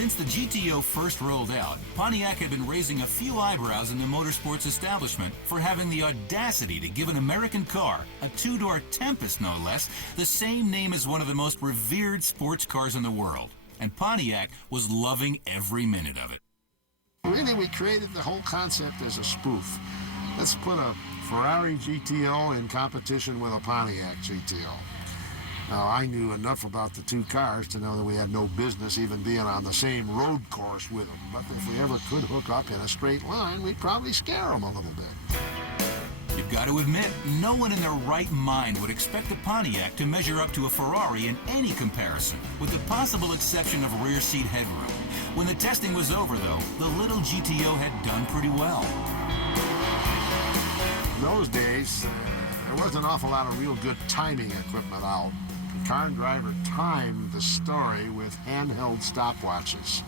Since the GTO first rolled out, Pontiac had been raising a few eyebrows in the motorsports establishment for having the audacity to give an American car, a two-door Tempest no less, the same name as one of the most revered sports cars in the world. And Pontiac was loving every minute of it. Really, we created the whole concept as a spoof. Let's put a Ferrari GTO in competition with a Pontiac GTO. Now, I knew enough about the two cars to know that we had no business even being on the same road course with them. But if we ever could hook up in a straight line, we'd probably scare them a little bit. You've got to admit, no one in their right mind would expect a Pontiac to measure up to a Ferrari in any comparison, with the possible exception of rear seat headroom. When the testing was over, though, the little GTO had done pretty well. In those days, there wasn't an awful lot of real good timing equipment out. The car and driver timed the story with handheld stopwatches.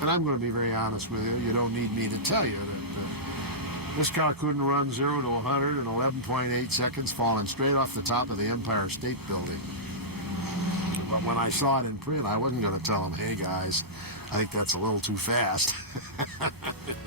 And I'm going to be very honest with you, you don't need me to tell you that this car couldn't run 0 to 100 in 11.8 seconds, falling straight off the top of the Empire State Building. But when I saw it in print, I wasn't going to tell them, hey guys, I think that's a little too fast.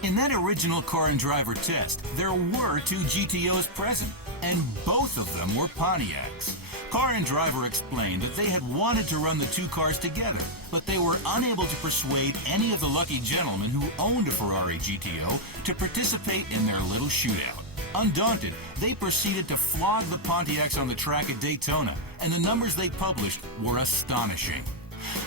In that original car and driver test, there were two GTOs present, and both of them were Pontiacs. Car and driver explained that they had wanted to run the two cars together, but they were unable to persuade any of the lucky gentlemen who owned a Ferrari GTO to participate in their little shootout. Undaunted, they proceeded to flog the Pontiacs on the track at Daytona, and the numbers they published were astonishing.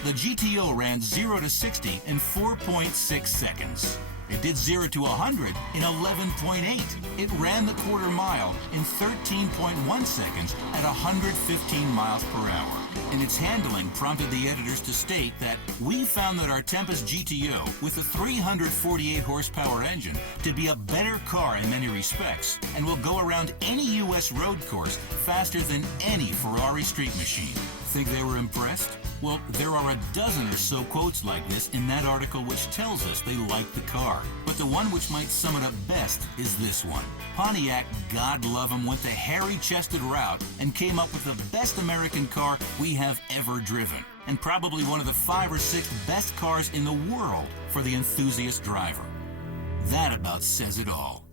The GTO ran 0 to 60 in 4.6 seconds. It did 0 to 100 in 11.8. It ran the quarter mile in 13.1 seconds at 115 miles per hour. And its handling prompted the editors to state that we found that our Tempest GTO with a 348 horsepower engine to be a better car in many respects and will go around any U.S. road course faster than any Ferrari street machine. Think they were impressed? Well, there are a dozen or so quotes like this in that article which tells us they like the car. But the one which might sum it up best is this one. Pontiac, God love him, went the hairy-chested route and came up with the best American car we have ever driven, and probably one of the 5 or 6 best cars in the world for the enthusiast driver. That about says it all.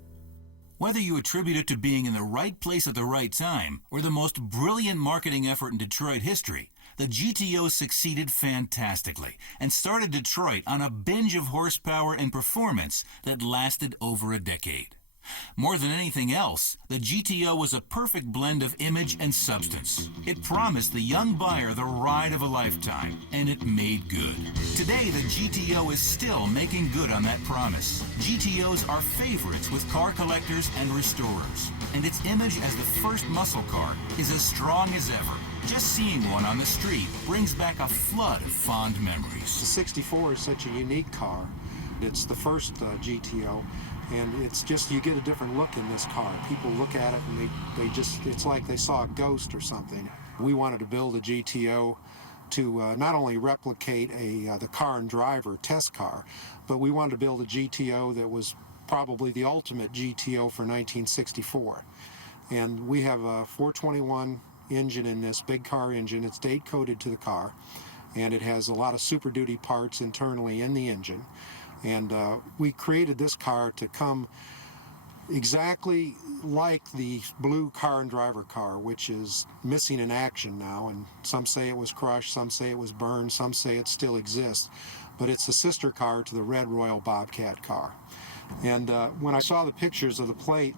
Whether you attribute it to being in the right place at the right time or the most brilliant marketing effort in Detroit history, the GTO succeeded fantastically and started Detroit on a binge of horsepower and performance that lasted over a decade. More than anything else, the GTO was a perfect blend of image and substance. It promised the young buyer the ride of a lifetime, and it made good. Today, the GTO is still making good on that promise. GTOs are favorites with car collectors and restorers, and its image as the first muscle car is as strong as ever. Just seeing one on the street brings back a flood of fond memories. The 64 is such a unique car. It's the first GTO. And it's just, you get a different look in this car. People look at it and they just, it's like they saw a ghost or something. We wanted to build a GTO to not only replicate the car and driver test car, but we wanted to build a GTO that was probably the ultimate GTO for 1964. And we have a 421 engine in this, big car engine. It's date coded to the car, and it has a lot of Super Duty parts internally in the engine. And we created this car to come exactly like the blue car and driver car, which is missing in action now. And some say it was crushed, some say it was burned, some say it still exists. But it's a sister car to the red Royal Bobcat car. And when I saw the pictures of the plate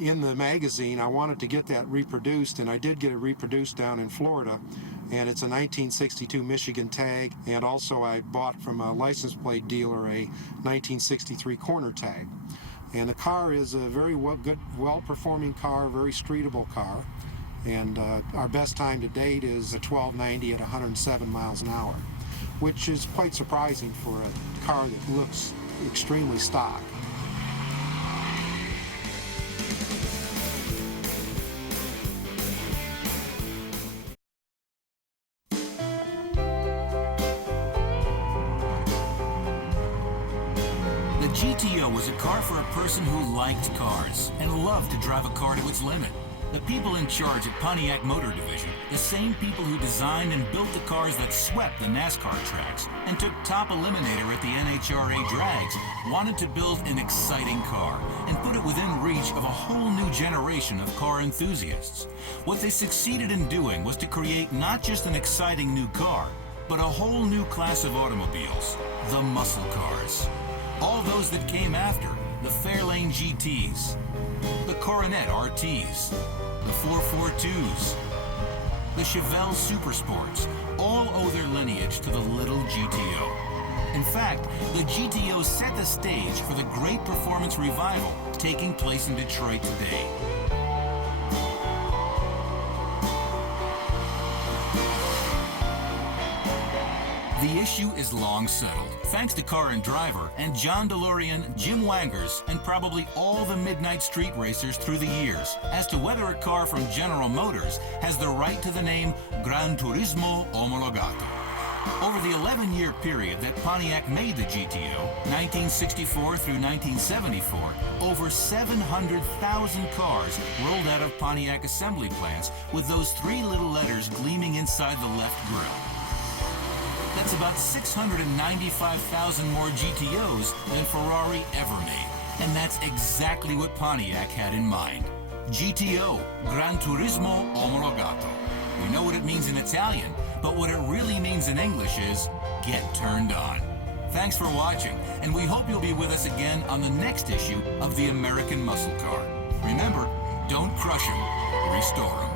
in the magazine, I wanted to get that reproduced, and I did get it reproduced down in Florida. And it's a 1962 Michigan tag, and also I bought from a license plate dealer a 1963 corner tag. And the car is a very well-performing car, very streetable car. And our best time to date is a 1290 at 107 miles an hour, which is quite surprising for a car that looks extremely stock. GTO was a car for a person who liked cars and loved to drive a car to its limit. The people in charge at Pontiac Motor Division, the same people who designed and built the cars that swept the NASCAR tracks and took top eliminator at the NHRA drags, wanted to build an exciting car and put it within reach of a whole new generation of car enthusiasts. What they succeeded in doing was to create not just an exciting new car, but a whole new class of automobiles, the muscle cars. All those that came after, the Fairlane GTs, the Coronet RTs, the 442s, the Chevelle Supersports, all owe their lineage to the little GTO. In fact, the GTO set the stage for the great performance revival taking place in Detroit today. The issue is long settled, thanks to Car and Driver and John DeLorean, Jim Wangers, and probably all the midnight street racers through the years, as to whether a car from General Motors has the right to the name Gran Turismo Omologato. Over the 11-year period that Pontiac made the GTO, 1964 through 1974, over 700,000 cars rolled out of Pontiac assembly plants with those three little letters gleaming inside the left grille. That's about 695,000 more GTOs than Ferrari ever made. And that's exactly what Pontiac had in mind. GTO, Gran Turismo Omologato. We know what it means in Italian, but what it really means in English is, get turned on. Thanks for watching, and we hope you'll be with us again on the next issue of the American Muscle Car. Remember, don't crush them, restore them.